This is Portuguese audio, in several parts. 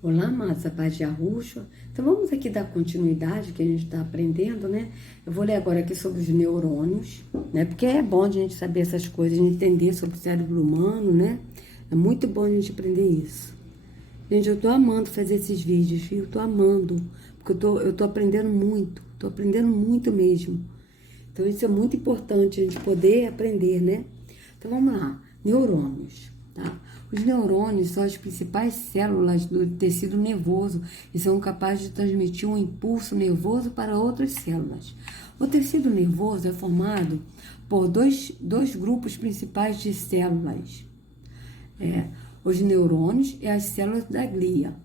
Olá, massa, paz de Arruxo. Então vamos aqui dar continuidade que a gente está aprendendo, né? Eu vou ler agora aqui sobre os neurônios, né? Porque é bom a gente saber essas coisas, a gente entender sobre o cérebro humano, né? É muito bom a gente aprender isso. Gente, eu tô amando fazer esses vídeos, viu? Eu tô amando, porque eu tô aprendendo muito mesmo. Então isso é muito importante, a gente poder aprender, né? Então vamos lá, neurônios, tá? Os neurônios são as principais células do tecido nervoso e são capazes de transmitir um impulso nervoso para outras células. O tecido nervoso é formado por dois grupos principais de células. Os neurônios e as células da glia.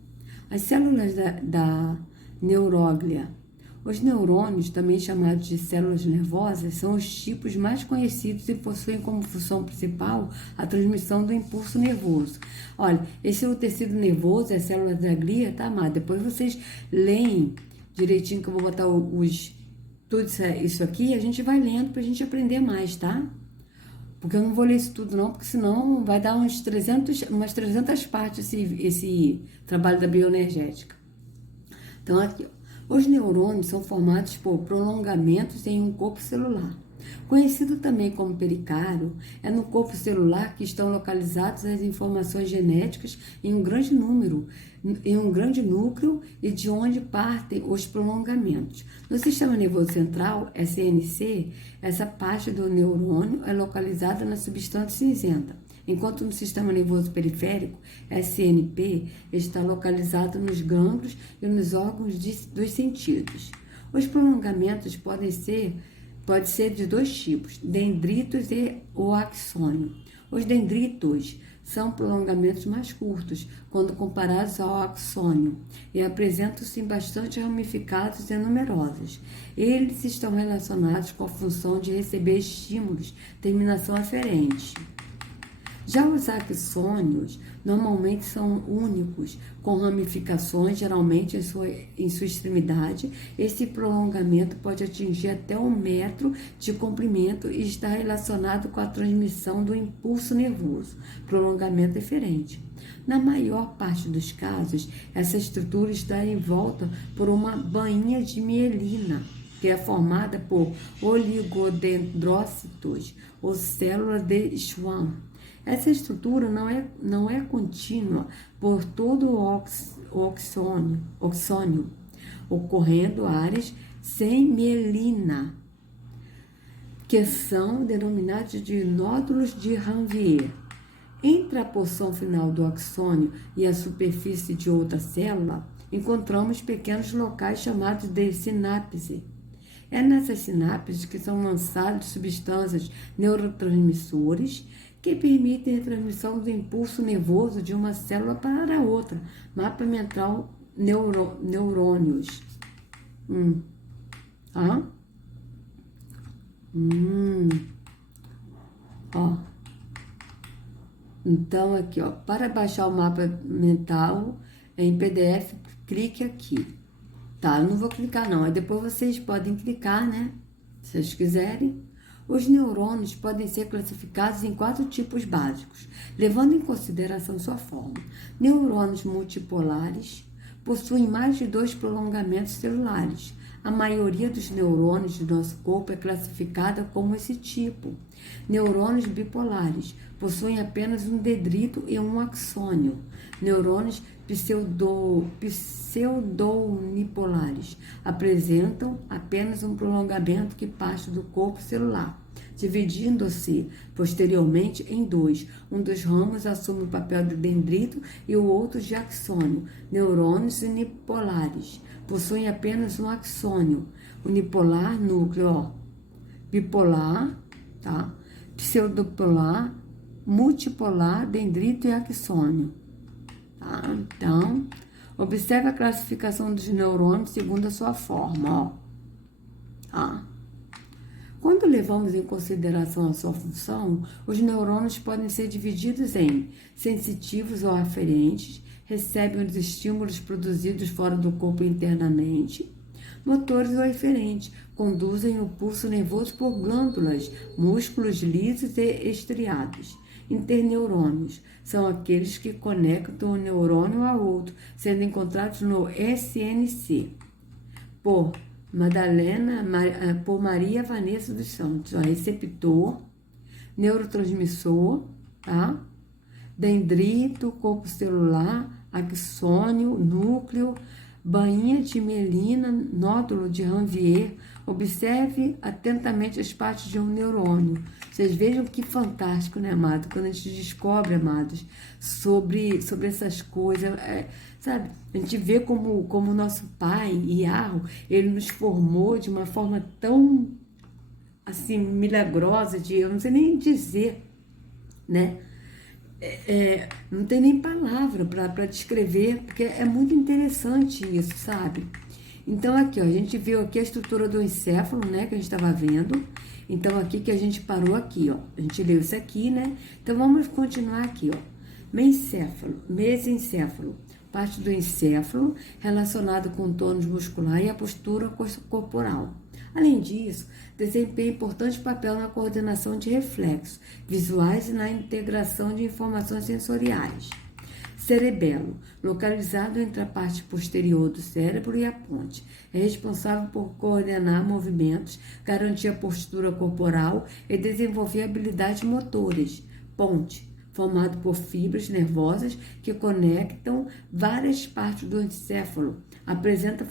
As células da neuróglia. Os neurônios, também chamados de células nervosas, são os tipos mais conhecidos e possuem como função principal a transmissão do impulso nervoso. Olha, esse é o tecido nervoso, é a célula da glia, tá, amado? Depois vocês leem direitinho que eu vou botar tudo isso aqui e a gente vai lendo pra gente aprender mais, tá? Porque eu não vou ler isso tudo não, porque senão vai dar umas 300 partes esse trabalho da bioenergética. Então aqui, ó. Os neurônios são formados por prolongamentos em um corpo celular. Conhecido também como pericárdio, é no corpo celular que estão localizadas as informações genéticas em um grande núcleo e de onde partem os prolongamentos. No sistema nervoso central, SNC, essa parte do neurônio é localizada na substância cinzenta, enquanto no sistema nervoso periférico, SNP, está localizado nos gânglios e nos órgãos dos sentidos. Os prolongamentos podem ser de dois tipos, dendritos e o axônio. Os dendritos são prolongamentos mais curtos, quando comparados ao axônio, e apresentam-se bastante ramificados e numerosos. Eles estão relacionados com a função de receber estímulos, terminação aferente. Já os axônios normalmente são únicos, com ramificações, geralmente em sua extremidade. Esse prolongamento pode atingir até 1 metro de comprimento e está relacionado com a transmissão do impulso nervoso, prolongamento eferente. Na maior parte dos casos, essa estrutura está envolta por uma bainha de mielina, que é formada por oligodendrócitos ou células de Schwann. Essa estrutura não é contínua por todo o oxônio, ocorrendo áreas sem mielina, que são denominadas de nódulos de Ranvier. Entre a porção final do axônio e a superfície de outra célula, encontramos pequenos locais chamados de sinapse. É nessas sinapses que são lançadas substâncias neurotransmissores que permitem a transmissão do impulso nervoso de uma célula para outra. Mapa mental neurônios. Ó. Então, aqui, ó, para baixar o mapa mental em PDF, clique aqui. Tá, eu não vou clicar não, aí depois vocês podem clicar, né, se vocês quiserem. Os neurônios podem ser classificados em 4 tipos básicos, levando em consideração sua forma. Neurônios multipolares possuem mais de 2 prolongamentos celulares. A maioria dos neurônios do nosso corpo é classificada como esse tipo. Neurônios bipolares possuem apenas um dendrito e um axônio. Neurônios pseudonipolares apresentam apenas um prolongamento que parte do corpo celular, dividindo-se posteriormente em 2. Um dos ramos assume o papel de dendrito e o outro de axônio. Neurônios unipolares possuem apenas um axônio. Unipolar, núcleo, ó. Bipolar, tá? Pseudopolar, multipolar, dendrito e axônio. Tá? Então, observe a classificação dos neurônios segundo a sua forma, ó. Tá? Quando levamos em consideração a sua função, os neurônios podem ser divididos em sensitivos ou aferentes, recebem os estímulos produzidos fora do corpo internamente, motores ou eferentes, conduzem o pulso nervoso por glândulas, músculos lisos e estriados, interneurônios são aqueles que conectam um neurônio ao outro, sendo encontrados no SNC, por por Maria Vanessa dos Santos. Ó, receptor, neurotransmissor, tá? Dendrito, corpo celular, axônio, núcleo, bainha de mielina, nódulo de Ranvier. Observe atentamente as partes de um neurônio. Vocês vejam que fantástico, né, amado? Quando a gente descobre, amados, sobre essas coisas, sabe? A gente vê como o nosso pai, Iarro, ele nos formou de uma forma tão, assim, milagrosa, eu não sei nem dizer, né? Não tem nem palavra para descrever, porque é muito interessante isso, sabe? Então, aqui, ó, a gente viu aqui a estrutura do encéfalo, né, que a gente estava vendo. Então, aqui que a gente parou aqui, ó. A gente leu isso aqui, né? Então, vamos continuar aqui, ó. Mesencéfalo, parte do encéfalo relacionado com o tônus muscular e a postura corporal. Além disso, desempenha importante papel na coordenação de reflexos visuais e na integração de informações sensoriais. Cerebelo, localizado entre a parte posterior do cérebro e a ponte, é responsável por coordenar movimentos, garantir a postura corporal e desenvolver habilidades motoras. Ponte, formado por fibras nervosas que conectam várias partes do encéfalo, apresenta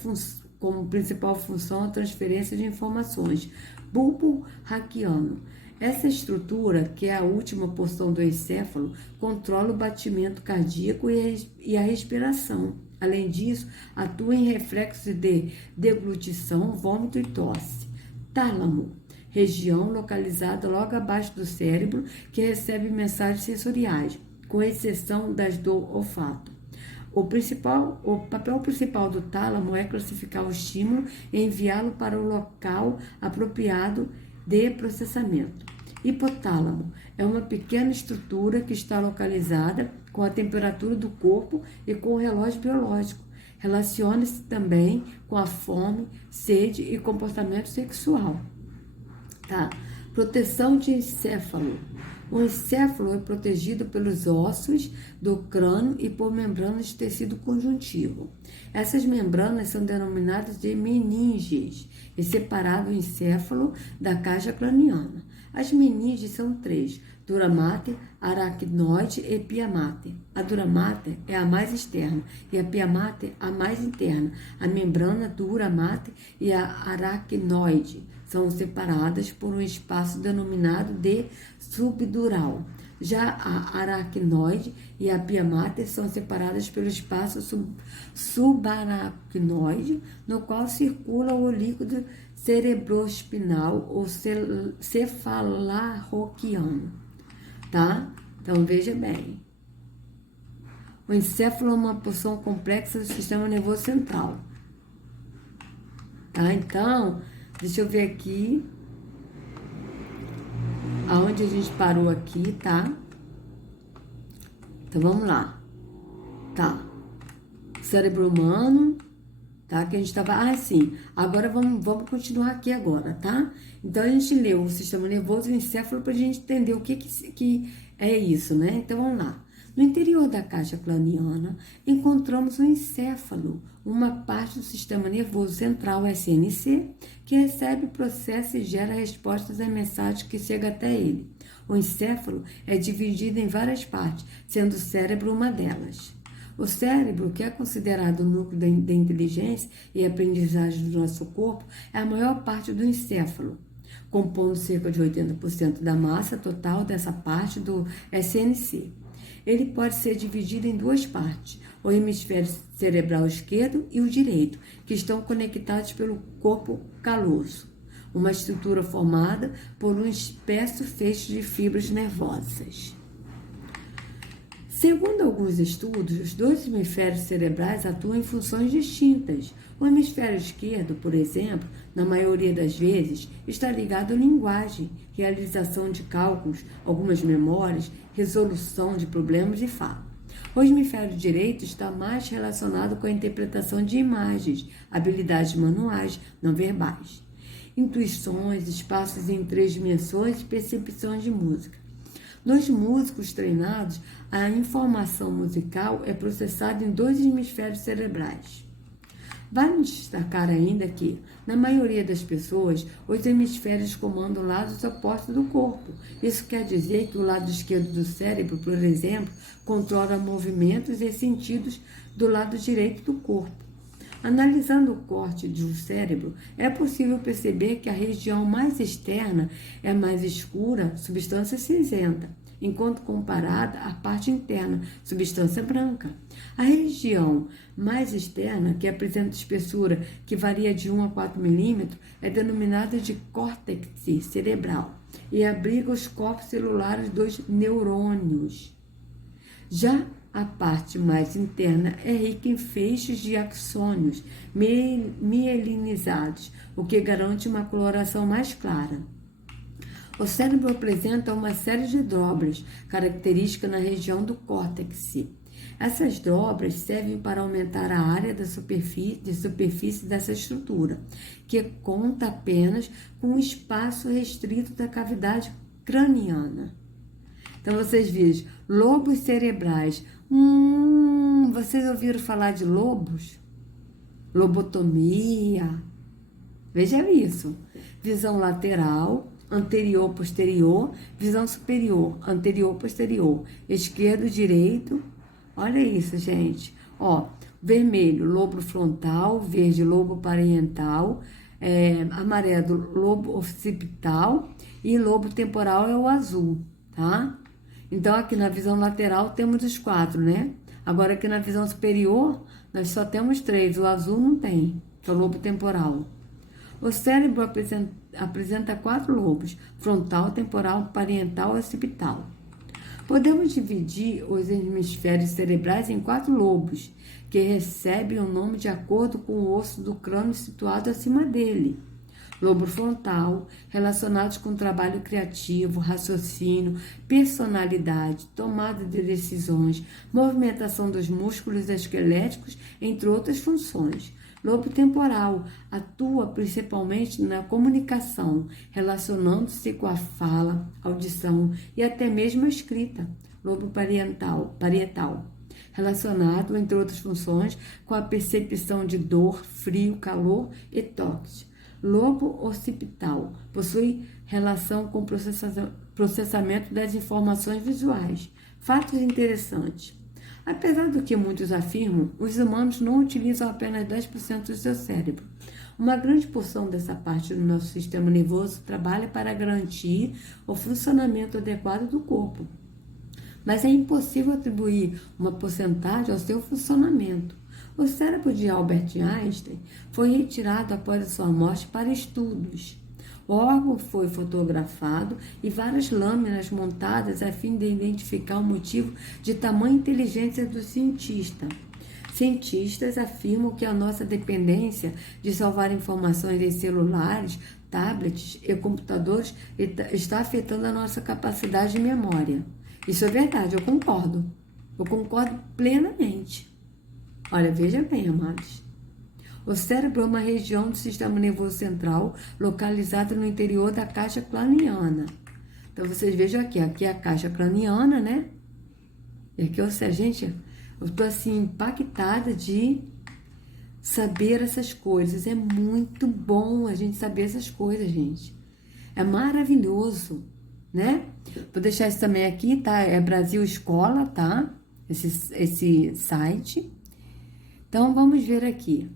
como principal função a transferência de informações. Bulbo raquiano. Essa estrutura, que é a última porção do encéfalo, controla o batimento cardíaco e a respiração. Além disso, atua em reflexos de deglutição, vômito e tosse. Tálamo, região localizada logo abaixo do cérebro, que recebe mensagens sensoriais, com exceção das do olfato. O papel principal do tálamo é classificar o estímulo e enviá-lo para o local apropriado de processamento. Hipotálamo é uma pequena estrutura que está localizada com a temperatura do corpo e com o relógio biológico. Relaciona-se também com a fome, sede e comportamento sexual. Tá? Proteção de encéfalo. O encéfalo é protegido pelos ossos do crânio e por membranas de tecido conjuntivo. Essas membranas são denominadas de meninges e separam o encéfalo da caixa craniana. As meninges são três: dura mater, aracnoide e pia mater. A dura mater é a mais externa e a pia mater a mais interna. A membrana dura mater e a aracnoide são separadas por um espaço denominado de subdural. Já a aracnoide e a pia mater são separadas pelo espaço subaracnoide, no qual circula o líquido cerebroespinal ou cefalarroquiano, tá? Então, veja bem. O encéfalo é uma porção complexa do sistema nervoso central, tá? Então, deixa eu ver aqui aonde a gente parou aqui, tá? Então, vamos lá. Tá. Cérebro humano, tá? Que a gente tava... sim. Agora, vamos continuar aqui agora, tá? Então, a gente leu o sistema nervoso e o encéfalo pra gente entender o que é isso, né? Então, vamos lá. No interior da caixa craniana, encontramos o encéfalo, uma parte do sistema nervoso central, SNC, que recebe, processa e gera respostas às mensagens que chegam até ele. O encéfalo é dividido em várias partes, sendo o cérebro uma delas. O cérebro, que é considerado o núcleo da inteligência e aprendizagem do nosso corpo, é a maior parte do encéfalo, compondo cerca de 80% da massa total dessa parte do SNC. Ele pode ser dividido em duas partes, o hemisfério cerebral esquerdo e o direito, que estão conectados pelo corpo caloso, uma estrutura formada por um espesso feixe de fibras nervosas. Segundo alguns estudos, os dois hemisférios cerebrais atuam em funções distintas. O hemisfério esquerdo, por exemplo, na maioria das vezes, está ligado à linguagem, realização de cálculos, algumas memórias, resolução de problemas e fala. O hemisfério direito está mais relacionado com a interpretação de imagens, habilidades manuais, não verbais, intuições, espaços em 3 dimensões e percepções de música. Nos músicos treinados, a informação musical é processada em 2 hemisférios cerebrais. Vale destacar ainda que, na maioria das pessoas, os hemisférios comandam lados opostos do corpo. Isso quer dizer que o lado esquerdo do cérebro, por exemplo, controla movimentos e sentidos do lado direito do corpo. Analisando o corte do cérebro, é possível perceber que a região mais externa é mais escura, substância cinzenta, enquanto comparada à parte interna, substância branca. A região mais externa, que apresenta espessura que varia de 1 a 4 milímetros, é denominada de córtex cerebral e abriga os corpos celulares dos neurônios. Já a parte mais interna é rica em feixes de axônios mielinizados, o que garante uma coloração mais clara. O cérebro apresenta uma série de dobras, características na região do córtex. Essas dobras servem para aumentar a área de superfície dessa estrutura, que conta apenas com o espaço restrito da cavidade craniana. Então, vocês vejam, lobos cerebrais. Vocês ouviram falar de lobos? Lobotomia. Veja isso. Visão lateral, anterior, posterior. Visão superior, anterior, posterior. Esquerdo, direito. Olha isso, gente. Ó, vermelho, lobo frontal. Verde, lobo parietal. Amarelo, lobo occipital. E lobo temporal é o azul, tá? Então, aqui na visão lateral temos os 4, né? Agora, aqui na visão superior, nós só temos 3. O azul não tem, que é o lobo temporal. O cérebro apresenta 4 lobos: frontal, temporal, parietal e occipital. Podemos dividir os hemisférios cerebrais em 4 lobos, que recebem o nome de acordo com o osso do crânio situado acima dele. Lobo frontal, relacionados com trabalho criativo, raciocínio, personalidade, tomada de decisões, movimentação dos músculos esqueléticos, entre outras funções. Lobo temporal atua principalmente na comunicação, relacionando-se com a fala, audição e até mesmo a escrita. Lobo parietal, relacionado, entre outras funções, com a percepção de dor, frio, calor e toques. Lobo occipital possui relação com o processamento das informações visuais. Fatos interessantes. Apesar do que muitos afirmam, os humanos não utilizam apenas 10% do seu cérebro. Uma grande porção dessa parte do nosso sistema nervoso trabalha para garantir o funcionamento adequado do corpo. Mas é impossível atribuir uma porcentagem ao seu funcionamento. O cérebro de Albert Einstein foi retirado após a sua morte para estudos. O órgão foi fotografado e várias lâminas montadas a fim de identificar o motivo de tamanha inteligência do cientista. Cientistas afirmam que a nossa dependência de salvar informações em celulares, tablets e computadores está afetando a nossa capacidade de memória. Isso é verdade, eu concordo. Eu concordo plenamente. Olha, veja bem, amados. O cérebro é uma região do sistema nervoso central localizada no interior da caixa craniana. Então, vocês vejam aqui é a caixa craniana, né? E aqui, ou seja, gente, eu tô assim, impactada de saber essas coisas. É muito bom a gente saber essas coisas, gente. É maravilhoso, né? Vou deixar isso também aqui, tá? É Brasil Escola, tá? Esse site. Então, vamos ver aqui.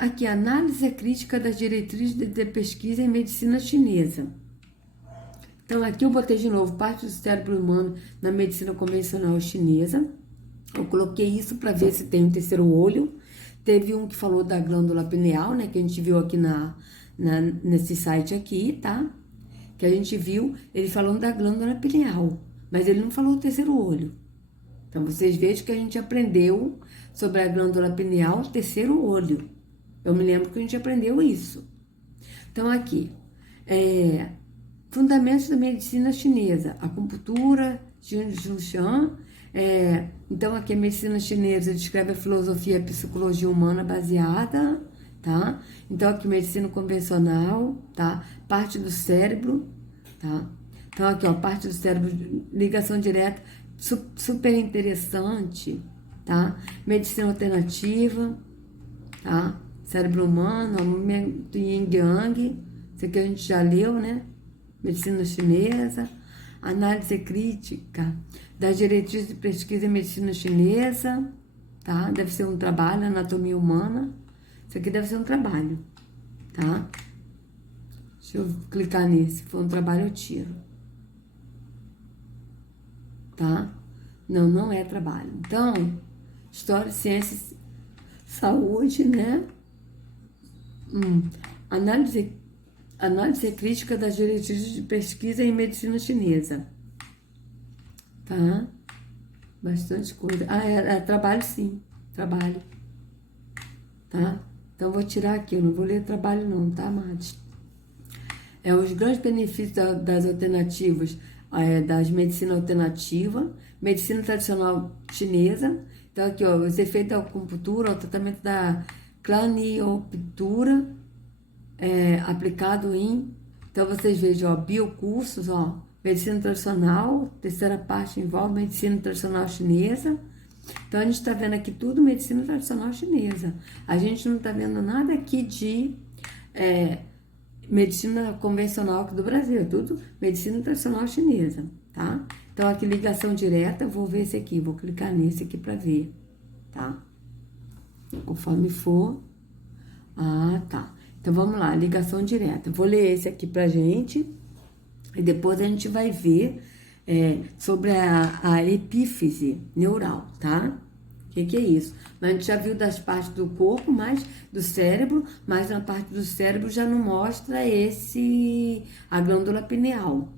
Aqui, análise crítica das diretrizes de pesquisa em medicina chinesa. Então, aqui eu botei de novo parte do cérebro humano na medicina convencional chinesa. Eu coloquei isso para ver se tem um terceiro olho. Teve um que falou da glândula pineal, né? Que a gente viu aqui nesse site aqui, tá? Que a gente viu ele falando da glândula pineal. Mas ele não falou o terceiro olho. Então, vocês vejam que a gente aprendeu sobre a glândula pineal, terceiro olho. Eu me lembro que a gente aprendeu isso. Então, aqui, fundamentos da medicina chinesa, acupuntura, Jinshan. Então, aqui a medicina chinesa descreve a filosofia e a psicologia humana baseada, tá? Então, aqui medicina convencional, tá? Parte do cérebro, tá? Então, aqui, ó, parte do cérebro, ligação direta, super interessante, tá? Medicina alternativa, tá? Cérebro humano, movimento yin yang, isso aqui a gente já leu, né? Medicina chinesa, análise crítica das diretrizes de pesquisa em medicina chinesa, tá? Deve ser um trabalho, anatomia humana, isso aqui deve ser um trabalho, tá? Deixa eu clicar nesse, se for um trabalho eu tiro, tá? Não, não é trabalho. Então, história, ciências, saúde, né? Análise crítica das diretrizes de pesquisa em medicina chinesa. Tá? Bastante coisa. Trabalho sim. Trabalho. Tá? Então, vou tirar aqui. Eu não vou ler trabalho não, tá, amados? Os grandes benefícios das alternativas, das medicina alternativa, medicina tradicional chinesa. Então, aqui, ó, os efeitos da acupuntura, o tratamento da cranioptura, aplicado em... Então, vocês vejam, ó, biocursos, ó, medicina tradicional, terceira parte envolve medicina tradicional chinesa. Então, a gente está vendo aqui tudo medicina tradicional chinesa. A gente não está vendo nada aqui de medicina convencional aqui do Brasil, tudo medicina tradicional chinesa, tá? Então, aqui ligação direta, eu vou ver esse aqui, vou clicar nesse aqui para ver, tá? Conforme for. Tá. Então, vamos lá, ligação direta. Eu vou ler esse aqui pra gente e depois a gente vai ver sobre a epífise neural, tá? O que é isso? A gente já viu das partes do corpo, mas do cérebro, mas na parte do cérebro já não mostra a glândula pineal,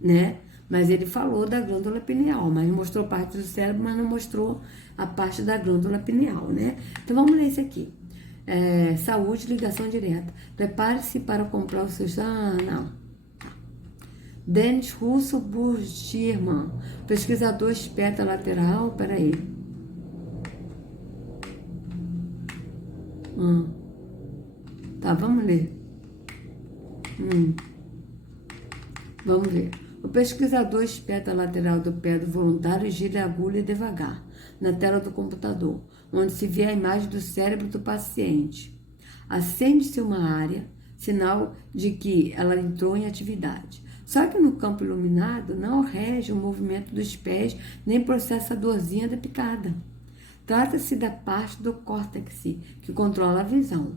né? Mas ele falou da glândula pineal, mas mostrou parte do cérebro, mas não mostrou a parte da glândula pineal, né? Então, vamos ler esse aqui. Saúde, ligação direta. Prepare-se para comprar os seus... não. Denis Russo Burgirman, pesquisador esperto lateral. Peraí. Tá, vamos ler. Vamos ver. O pesquisador espeta a lateral do pé do voluntário e gira a agulha devagar na tela do computador, onde se vê a imagem do cérebro do paciente. Acende-se uma área, sinal de que ela entrou em atividade. Só que no campo iluminado não rege o movimento dos pés, nem processa a dorzinha da picada. Trata-se da parte do córtex que controla a visão.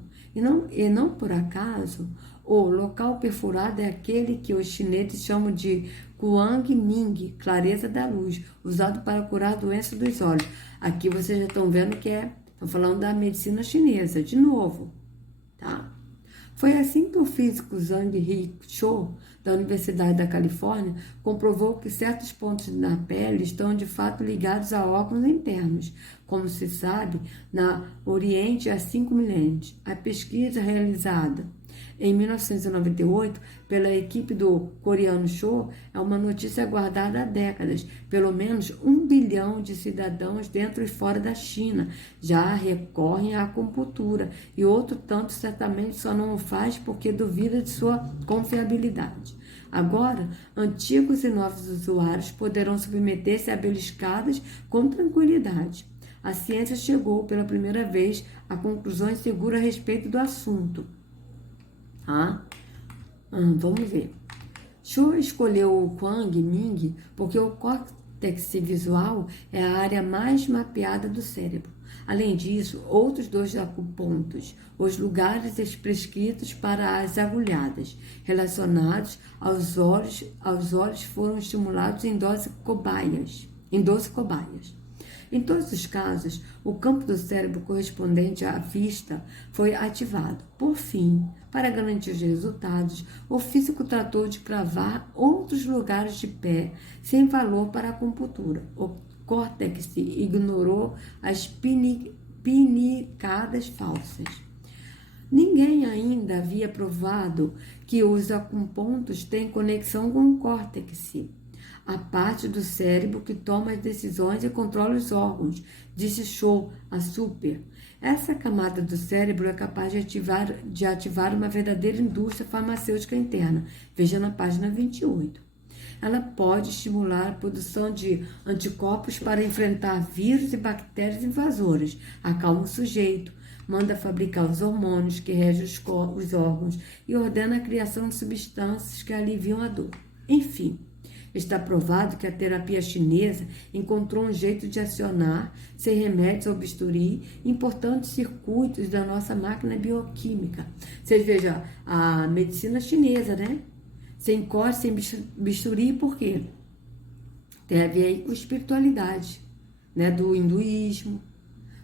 E não por acaso, o local perfurado é aquele que os chineses chamam de Kuang Ming, clareza da luz, usado para curar doenças dos olhos. Aqui vocês já estão vendo que estão falando da medicina chinesa, de novo, tá? Foi assim que o físico Zhang He-Cho, da Universidade da Califórnia, comprovou que certos pontos na pele estão de fato ligados a órgãos internos, como se sabe, na Oriente há 5 milênios. A pesquisa realizada em 1998 pela equipe do coreano Cho é uma notícia aguardada há décadas. Pelo menos 1 bilhão de cidadãos dentro e fora da China já recorrem à acupuntura e outro tanto certamente só não o faz porque duvida de sua confiabilidade. Agora, antigos e novos usuários poderão submeter-se a beliscadas com tranquilidade. A ciência chegou pela primeira vez a conclusões seguras a respeito do assunto. Vamos ver. Cho escolheu o Kuang Ming porque o córtex visual é a área mais mapeada do cérebro. Além disso, outros 2 acupontos, os lugares prescritos para as agulhadas, relacionados aos olhos foram estimulados em 12 cobaias. Em todos os casos, o campo do cérebro correspondente à vista foi ativado. Por fim, para garantir os resultados, o físico tratou de cravar outros lugares de pé sem valor para a acupuntura. O córtex ignorou as pinicadas falsas. Ninguém ainda havia provado que os acupontos têm conexão com o córtex, a parte do cérebro que toma as decisões e controla os órgãos, disse Cho, a super. Essa camada do cérebro é capaz de ativar uma verdadeira indústria farmacêutica interna. Veja na página 28. ela pode estimular a produção de anticorpos para enfrentar vírus e bactérias invasoras, acalma o sujeito, manda fabricar os hormônios que regem os órgãos e ordena a criação de substâncias que aliviam a dor. Enfim, está provado que a terapia chinesa encontrou um jeito de acionar, sem remédios ou bisturi, importantes circuitos da nossa máquina bioquímica. Vocês vejam, a medicina chinesa, né? Sem corte, sem bisturi, por quê? Tem a ver aí com espiritualidade, né? Do hinduísmo.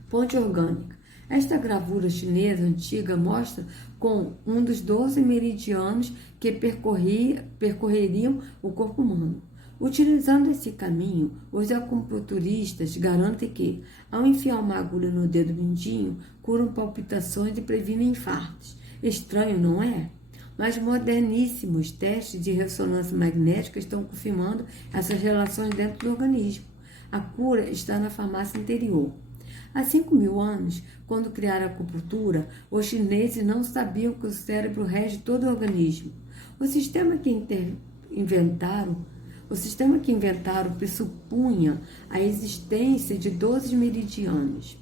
Ponte orgânica. Esta gravura chinesa antiga mostra com um dos 12 meridianos que percorreriam o corpo humano. Utilizando esse caminho, os acupunturistas garantem que, ao enfiar uma agulha no dedo mindinho, curam palpitações e previnem infartos. Estranho, não é? Mas moderníssimos testes de ressonância magnética estão confirmando essas relações dentro do organismo. A cura está na farmácia interior. Há 5.000 anos, quando criaram a acupuntura, os chineses não sabiam que o cérebro rege todo o organismo. O sistema que inventaram pressupunha a existência de 12 meridianos,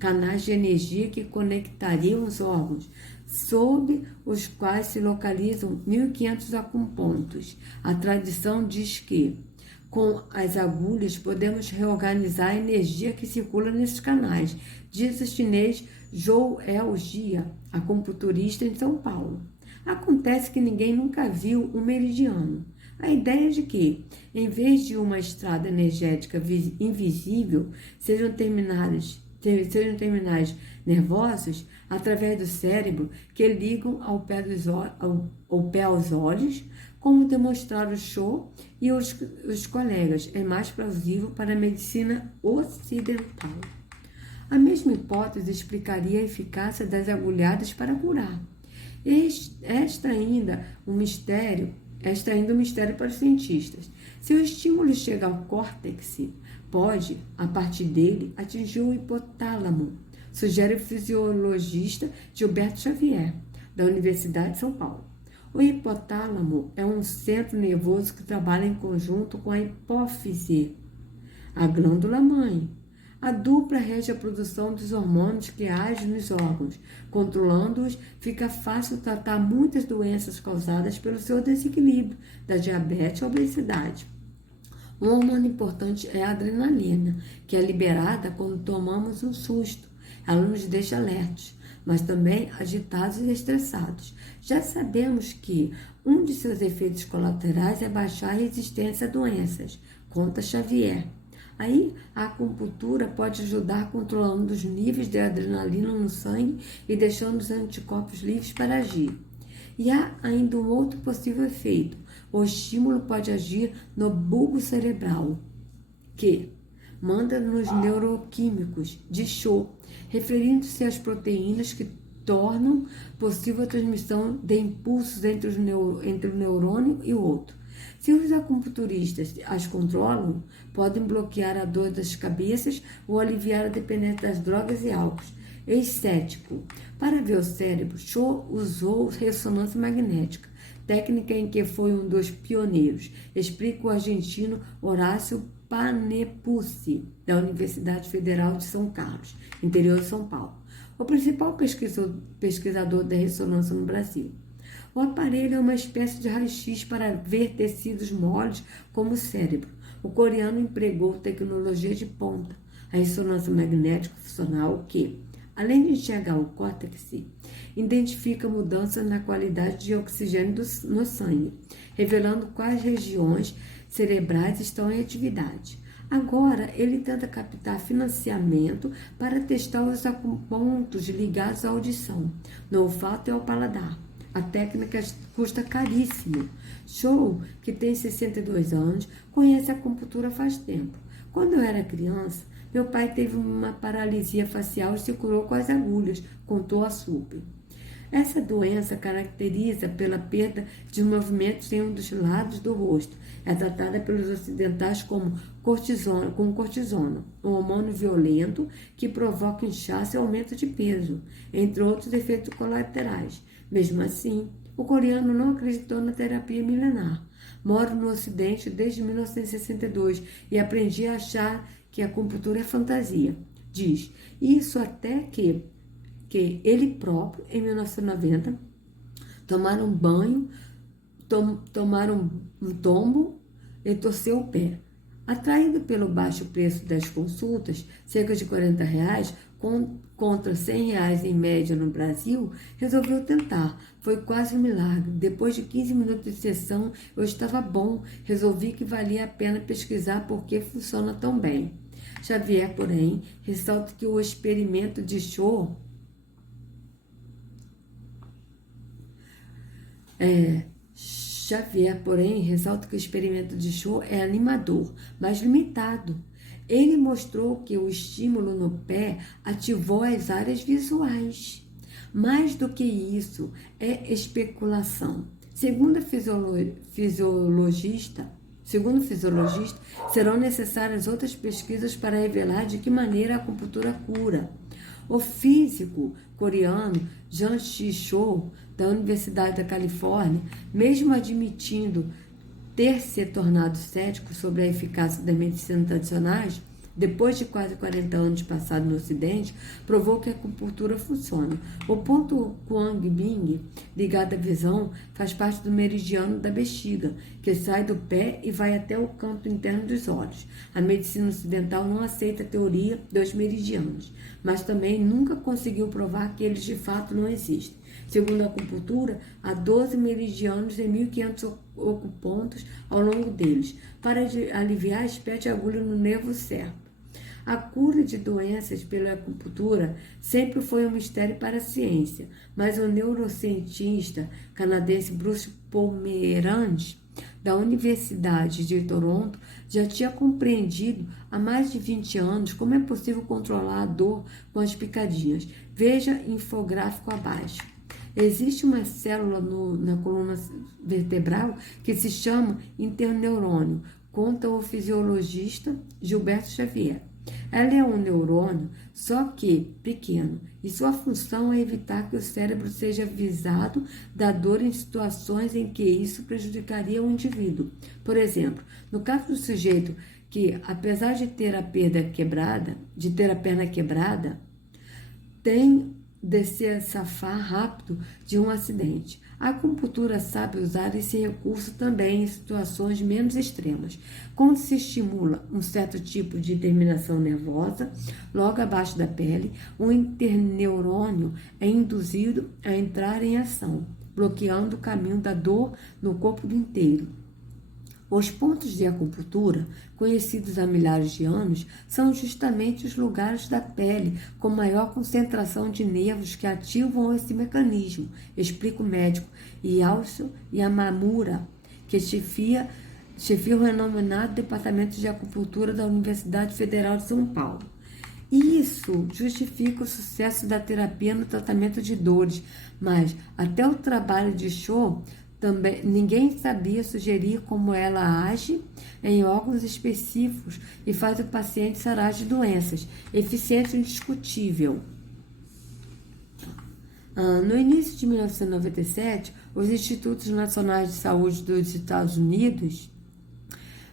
canais de energia que conectariam os órgãos, sob os quais se localizam 1.500 acupontos. A tradição diz que, com as agulhas, podemos reorganizar a energia que circula nesses canais, diz o chinês Zhou Jia, acupunturista em São Paulo. Acontece que ninguém nunca viu um meridiano. A ideia de que, em vez de uma estrada energética invisível, sejam terminais nervosos através do cérebro que ligam ao pé aos olhos, como demonstraram o Shaw e os colegas, é mais plausível para a medicina ocidental. A mesma hipótese explicaria a eficácia das agulhadas para curar. Esta ainda um mistério para os cientistas. Se o estímulo chega ao córtex, pode, a partir dele, atingir o hipotálamo, sugere o fisiologista Gilberto Xavier, da Universidade de São Paulo. O hipotálamo é um centro nervoso que trabalha em conjunto com a hipófise, a glândula-mãe. A dupla rege a produção dos hormônios que agem nos órgãos. Controlando-os, fica fácil tratar muitas doenças causadas pelo seu desequilíbrio, da diabetes à obesidade. Um hormônio importante é a adrenalina, que é liberada quando tomamos um susto. Ela nos deixa alertes, mas também agitados e estressados. Já sabemos que um de seus efeitos colaterais é baixar a resistência a doenças, conta Xavier. Aí, a acupuntura pode ajudar controlando os níveis de adrenalina no sangue e deixando os anticorpos livres para agir. E há ainda um outro possível efeito. O estímulo pode agir no bulbo cerebral, que manda nos neuroquímicos de Shaw, referindo-se às proteínas que tornam possível a transmissão de impulsos entre o neurônio e o outro. Se os acupunturistas as controlam, podem bloquear a dor das cabeças ou aliviar a dependência das drogas e álcools. Ex-cético. Para ver o cérebro, Shaw usou ressonância magnética, técnica em que foi um dos pioneiros, explica o argentino Horácio Panepucci, da Universidade Federal de São Carlos, interior de São Paulo, o principal pesquisador da ressonância no Brasil. O aparelho é uma espécie de raio-x para ver tecidos moles como o cérebro. O coreano empregou tecnologia de ponta, a ressonância magnética funcional que, além de enxergar o córtex, identifica mudanças na qualidade de oxigênio no sangue, revelando quais regiões cerebrais estão em atividade. Agora, ele tenta captar financiamento para testar os acupontos ligados à audição, no olfato e ao paladar. A técnica custa caríssimo. Shaw, que tem 62 anos, conhece a acupuntura faz tempo. Quando eu era criança, meu pai teve uma paralisia facial e se curou com as agulhas, contou a Super. Essa doença caracteriza pela perda de movimentos em um dos lados do rosto. É tratada pelos ocidentais como cortisona, um hormônio violento que provoca inchaço e aumento de peso, entre outros efeitos colaterais. Mesmo assim, o coreano não acreditou na terapia milenar, Moro no Ocidente desde 1962 e aprendi a achar que a acupuntura é fantasia. Diz, isso até que ele próprio, em 1990, tomaram um banho, tomaram um tombo e torceu o pé. Atraído pelo baixo preço das consultas, cerca de R$ 40, contra R$ 100 em média no Brasil, resolveu tentar. Foi quase um milagre. Depois de 15 minutos de sessão, eu estava bom. Resolvi que valia a pena pesquisar por que funciona tão bem. Xavier, porém, ressalta que o experimento de Shaw é animador, mas limitado. Ele mostrou que o estímulo no pé ativou as áreas visuais. Mais do que isso, é especulação. Segundo o fisiologista, serão necessárias outras pesquisas para revelar de que maneira a acupuntura cura. O físico coreano Jang-Chi Cho, da Universidade da Califórnia, mesmo admitindo ter se tornado cético sobre a eficácia das medicinas tradicionais, depois de quase 40 anos passados no Ocidente, provou que a acupuntura funciona. O ponto Quang Bing, ligado à visão, faz parte do meridiano da bexiga, que sai do pé e vai até o canto interno dos olhos. A medicina ocidental não aceita a teoria dos meridianos, mas também nunca conseguiu provar que eles de fato não existem. Segundo a acupuntura, há 12 meridianos e 1.500 acupontos ao longo deles, para aliviar a espécie de agulha no nervo certo. A cura de doenças pela acupuntura sempre foi um mistério para a ciência, mas o neurocientista canadense Bruce Pomeranz, da Universidade de Toronto, já tinha compreendido há mais de 20 anos como é possível controlar a dor com as picadinhas. Veja infográfico abaixo. Existe uma célula na coluna vertebral que se chama interneurônio, conta o fisiologista Gilberto Xavier. Ela é um neurônio, só que pequeno, e sua função é evitar que o cérebro seja avisado da dor em situações em que isso prejudicaria o indivíduo. Por exemplo, no caso do sujeito que, apesar de ter a perna quebrada, tem de se safar rápido de um acidente. A acupuntura sabe usar esse recurso também em situações menos extremas, quando se estimula um certo tipo de terminação nervosa logo abaixo da pele. O interneurônio é induzido a entrar em ação, bloqueando o caminho da dor no corpo inteiro. Os pontos de acupuntura, conhecidos há milhares de anos, são justamente os lugares da pele com maior concentração de nervos que ativam esse mecanismo, explica o médico Yasuo Yamamura, que chefia o renominado Departamento de Acupuntura da Universidade Federal de São Paulo. Isso justifica o sucesso da terapia no tratamento de dores, mas até o trabalho de Shaw também, ninguém sabia sugerir como ela age em órgãos específicos e faz o paciente sarar de doenças. Eficiência indiscutível. No início de 1997, os Institutos Nacionais de Saúde dos Estados Unidos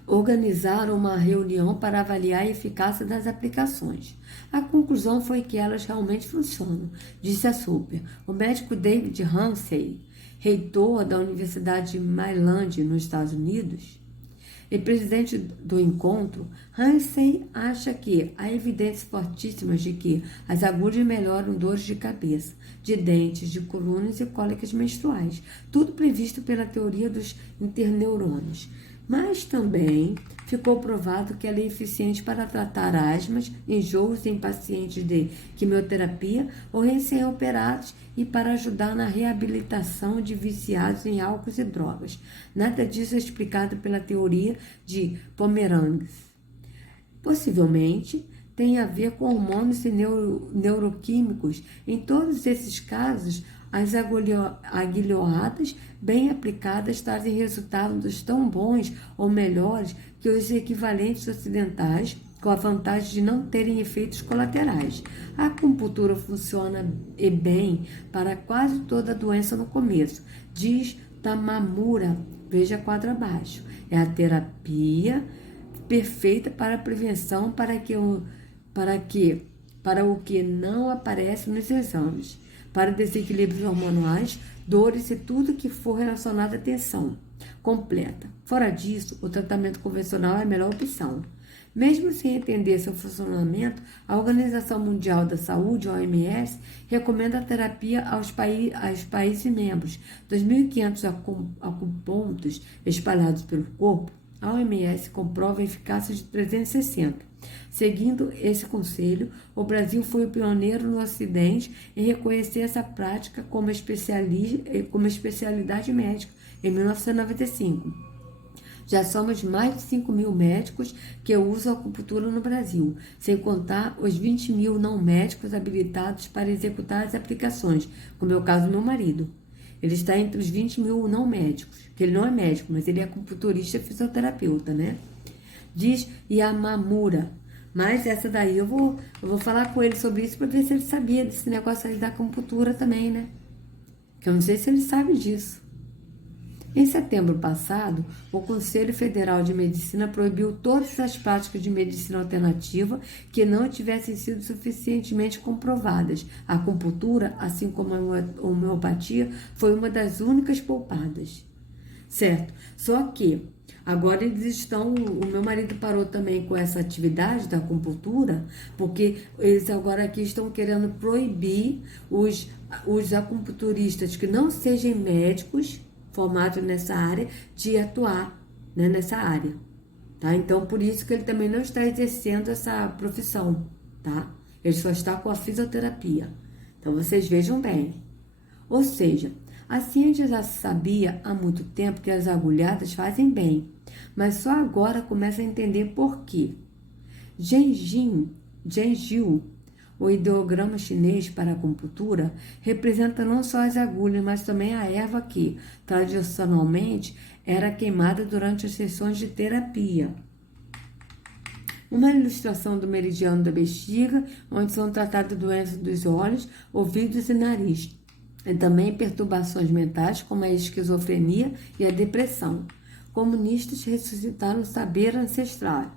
organizaram uma reunião para avaliar a eficácia das aplicações. A conclusão foi que elas realmente funcionam, disse a super. O médico David Ramsay, reitor da Universidade de Maryland, nos Estados Unidos, e presidente do encontro, Ramsay acha que há evidências fortíssimas de que as agulhas melhoram dores de cabeça, de dentes, de colunas e cólicas menstruais, tudo previsto pela teoria dos interneurônios. Mas também ficou provado que ela é eficiente para tratar asmas, enjoos em pacientes de quimioterapia ou recém-operados e para ajudar na reabilitação de viciados em álcool e drogas. Nada disso é explicado pela teoria de Pomeranz. Possivelmente tem a ver com hormônios e neuroquímicos. Em todos esses casos, as aguilhoadas bem aplicadas trazem resultados tão bons ou melhores que os equivalentes ocidentais, com a vantagem de não terem efeitos colaterais. A acupuntura funciona bem para quase toda doença no começo, diz Tamamura, veja quadro abaixo. É a terapia perfeita para a prevenção para o que não aparece nos exames, para desequilíbrios hormonais, dores e tudo que for relacionado à tensão completa. Fora disso, o tratamento convencional é a melhor opção. Mesmo sem entender seu funcionamento, a Organização Mundial da Saúde, OMS, recomenda a terapia aos países membros. 2.500 acupontos espalhados pelo corpo, a OMS comprova a eficácia de 360. Seguindo esse conselho, o Brasil foi o pioneiro no Ocidente em reconhecer essa prática como especialidade médica em 1995. Já somos mais de 5.000 médicos que usam acupuntura no Brasil, sem contar os 20.000 não médicos habilitados para executar as aplicações, como é o caso do meu marido. Ele está entre os 20.000 não médicos, que ele não é médico, mas ele é acupunturista e fisioterapeuta, né? Diz Yamamura. Mas essa daí eu vou falar com ele sobre isso para ver se ele sabia desse negócio aí da acupuntura também, né? Que eu não sei se ele sabe disso. Em setembro passado, o Conselho Federal de Medicina proibiu todas as práticas de medicina alternativa que não tivessem sido suficientemente comprovadas. A acupuntura, assim como a homeopatia, foi uma das únicas poupadas. Certo? Só que agora o meu marido parou também com essa atividade da acupuntura, porque eles agora aqui estão querendo proibir os acupunturistas que não sejam médicos formados nessa área, de atuar, né, nessa área, tá? Então, por isso que ele também não está exercendo essa profissão, tá? Ele só está com a fisioterapia. Então, vocês vejam bem. Ou seja, a ciência já sabia há muito tempo que as agulhadas fazem bem, mas só agora começa a entender por quê. Gengiu, o ideograma chinês para a acupuntura, representa não só as agulhas, mas também a erva que, tradicionalmente, era queimada durante as sessões de terapia. Uma ilustração do meridiano da bexiga, onde são tratadas doenças dos olhos, ouvidos e nariz. E também perturbações mentais, como a esquizofrenia e a depressão. Comunistas ressuscitaram o saber ancestral.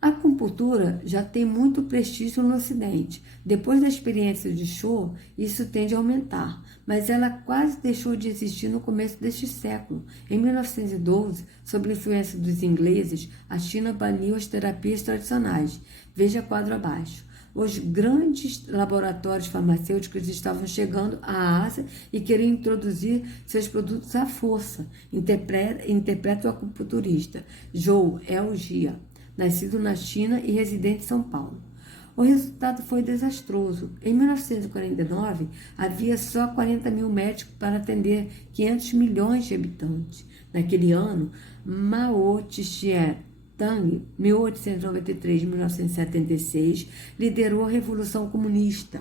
A acupuntura já tem muito prestígio no Ocidente. Depois da experiência de Show, isso tende a aumentar, mas ela quase deixou de existir no começo deste século. Em 1912, sob a influência dos ingleses, a China baniu as terapias tradicionais. Veja quadro abaixo. Os grandes laboratórios farmacêuticos estavam chegando à Ásia e queriam introduzir seus produtos à força, interpreta o acupunturista Zhou Elgia, nascido na China e residente em São Paulo. O resultado foi desastroso. Em 1949, havia só 40.000 médicos para atender 500 milhões de habitantes. Naquele ano, Mao Tse-tung, 1893-1976, liderou a Revolução Comunista.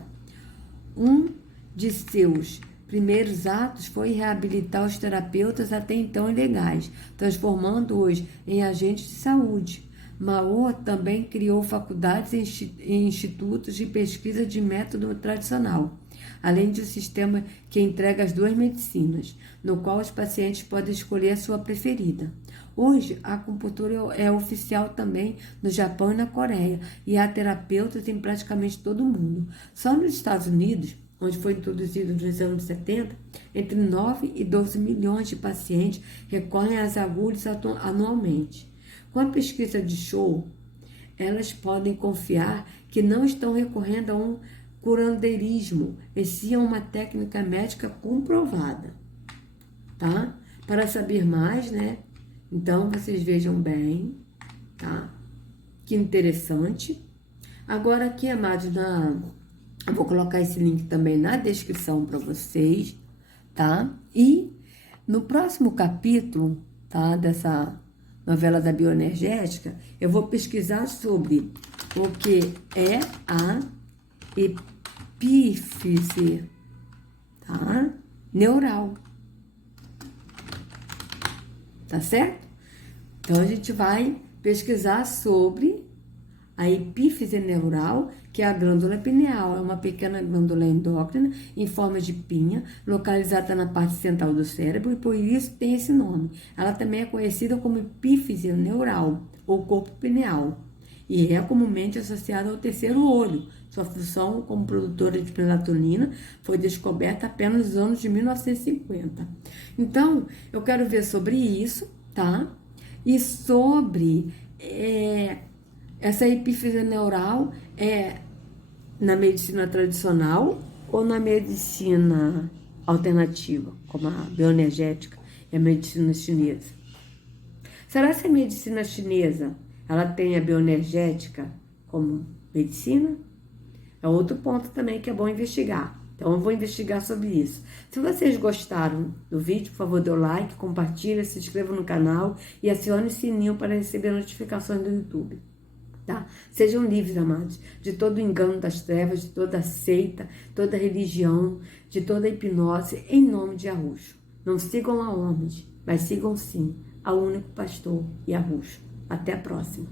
Um de seus primeiros atos foi reabilitar os terapeutas até então ilegais, transformando-os em agentes de saúde. Mao também criou faculdades e institutos de pesquisa de método tradicional, além de um sistema que entrega as duas medicinas, no qual os pacientes podem escolher a sua preferida. Hoje, a acupuntura é oficial também no Japão e na Coreia, e há terapeutas em praticamente todo o mundo. Só nos Estados Unidos, onde foi introduzido nos anos 70, entre 9 e 12 milhões de pacientes recorrem às agulhas anualmente. Com a pesquisa de Show, elas podem confiar que não estão recorrendo a um curandeirismo, e sim a uma técnica médica comprovada, tá? Para saber mais, né? Então, vocês vejam bem, tá? Que interessante. Agora aqui, amados, eu vou colocar esse link também na descrição para vocês, tá? E no próximo capítulo, tá? Dessa novela da bioenergética, eu vou pesquisar sobre o que é a epífise, tá? Neural. Tá certo? Então, a gente vai pesquisar sobre a epífise neural, que é a glândula pineal. É uma pequena glândula endócrina em forma de pinha, localizada na parte central do cérebro, e por isso tem esse nome. Ela também é conhecida como epífise neural ou corpo pineal, e é comumente associada ao terceiro olho. Sua função como produtora de melatonina foi descoberta apenas nos anos de 1950. Então, eu quero ver sobre isso, tá? E sobre essa epífise neural na medicina tradicional ou na medicina alternativa, como a bioenergética e a medicina chinesa. Será que a medicina chinesa ela tem a bioenergética como medicina? É outro ponto também que é bom investigar. Então, eu vou investigar sobre isso. Se vocês gostaram do vídeo, por favor, dê o like, compartilhe, se inscreva no canal e acione o sininho para receber notificações do YouTube. Tá? Sejam livres, amados, de todo o engano das trevas, de toda seita, toda religião, de toda hipnose, em nome de Arruxo. Não sigam a homens, mas sigam sim ao único pastor e Arruxo. Até a próxima.